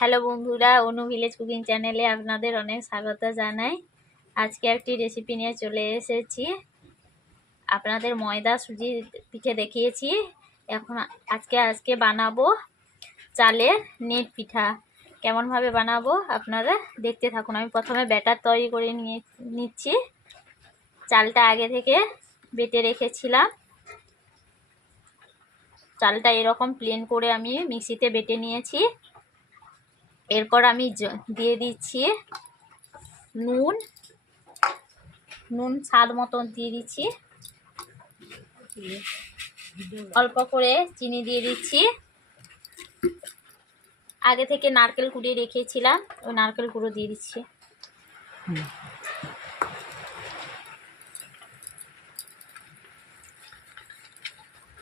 Hello বন্ধুরা, অনু village cooking চ্যানেলে আপনাদের অনেক স্বাগত জানাই। আজকে একটি রেসিপি নিয়ে চলে এসেছি। আপনাদের ময়দা সুজি পিঠে দেখিয়েছি, এখন আজকে বানাবো চালের নেট পিঠা। কেমনভাবে বানাবো আপনারা দেখতে থাকুন। আমি প্রথমে ব্যাটার তৈরি করে নিচ্ছি। চালটা আগে থেকে বেটে রেখেছিলাম। চালটা এরকম প্লেন করে আমি মিক্সিতে বেটে নিয়েছি। এরপর আমি দিয়ে দিচ্ছি নুন স্বাদ মতন দিয়ে দিচ্ছি। অল্প করে চিনি দিয়ে দিচ্ছি। আগে থেকে নারকেল কুড়িয়ে রেখেছিলাম, ওই নারকেল গুঁড়ো দিয়ে দিচ্ছি।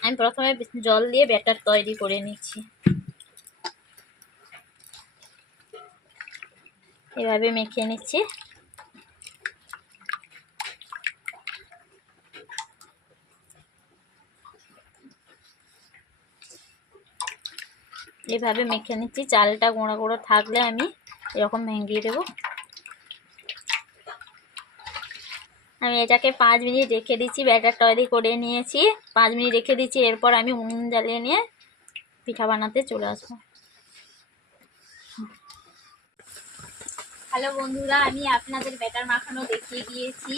আমি প্রথমে জল দিয়ে ব্যাটার তৈরি করে নিচ্ছি। এভাবে মেখে নিচ্ছি। এভাবে মেখে নিচ্ছি। চালটা গুঁড়ো গুঁড়ো থাকলে আমি এরকম ভেঙে দেবো। আমি এটাকে 5 মিনিট রেখে দিচ্ছি। ব্যাটার তৈরি করে নিয়েছি, 5 মিনিট রেখে দিচ্ছি। এরপর আমি উনুন জ্বালিয়ে নিয়ে পিঠা বানাতে চলে আসবো। হ্যালো বন্ধুরা, আমি আপনাদের ব্যাটার মাখানো দেখিয়ে দিয়েছি।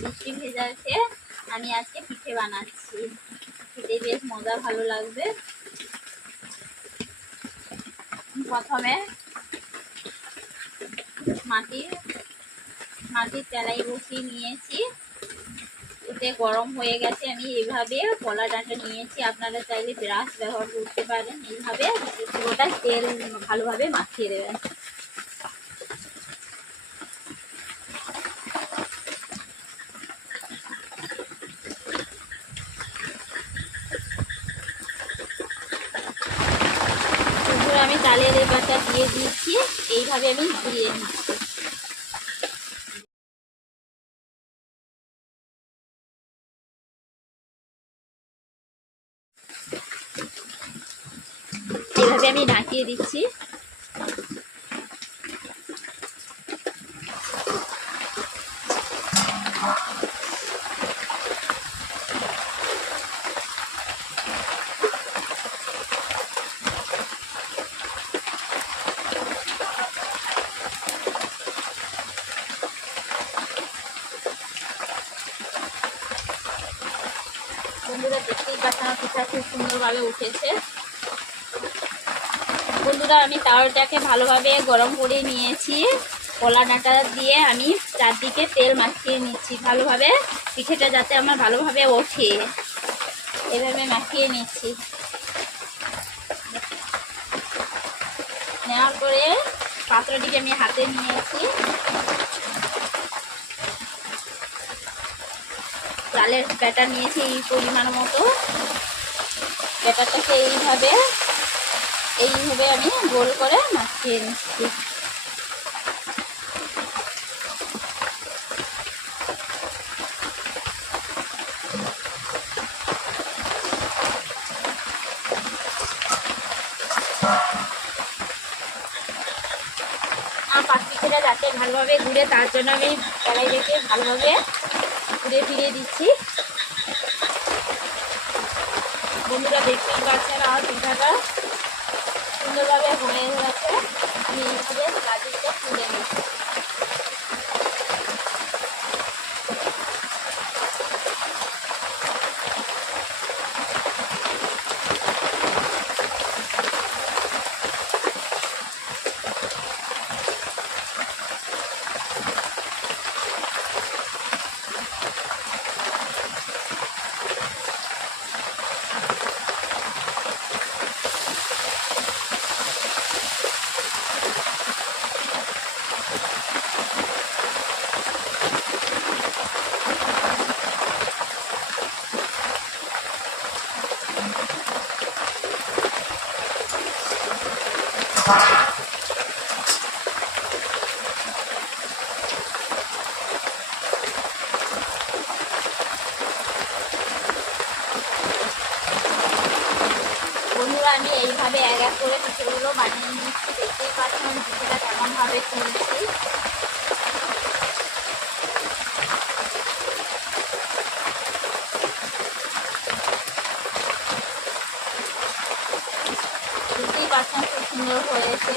বৃষ্টি ভেজাতে আমি আজকে পিঠে বানাচ্ছি। খেতে বেশ মজা ভালো লাগবে। প্রথমে মাটির তেলাই বসিয়ে নিয়েছি। ওতে গরম হয়ে গেছে। আমি এইভাবে কলা ডাঁটা নিয়েছি, আপনারা চাইলে ব্রাশ ব্যবহার করতে পারেন। এইভাবে পুরোটা তেল ভালোভাবে মাখিয়ে দেবেন। আমি চালের এবারটা দিয়ে দিচ্ছি। এইভাবে আমি ঘুরিয়ে নিচ্ছি। এইভাবে আমি ঢাকিয়ে দিচ্ছি। বন্ধুরা দেখতেই পাচ্ছেন পিঠা খুব সুন্দরভাবে উঠেছে। বন্ধুরা আমি তাওয়াটাকে ভালোভাবে গরম করে নিয়েছি। কলা ডাঁটা দিয়ে আমি চারদিকে তেল মাখিয়ে নিচ্ছি ভালোভাবে, পিঠেটা যাতে আমার ভালোভাবে ওঠে। এভাবে মাখিয়ে নিচ্ছি। নেওয়ার পরে পাত্রটিকে আমি হাতে নিয়েছি। চালের ব্যাটার নিয়েছি এই পরিমাণ মতো। ব্যাটারটাকে এইভাবে আমি গোল করে মাখিয়ে নিচ্ছি। আর পাঁচপিঠেটা যাতে ভালোভাবে ঘুরে, তার জন্য আমি কড়াই রেখে ভালোভাবে ঘুরে ফিরিয়ে দিচ্ছি। বন্ধুরা দেখতেই পাচ্ছেন আমার পিঠাটা সুন্দরভাবে হয়ে গেছে। আমি এইভাবে গাজরটা তুলে নিচ্ছি। বন্ধুরা আমি এইভাবে এক এক করে পিঠেগুলো পিঠেগুলো বানিয়ে নিচ্ছি। দেখতেই পাচ্ছেন পিঠেটা কেমনভাবে তুলছি। দেখতেই পাচ্ছেন খুব সুন্দর হয়েছে।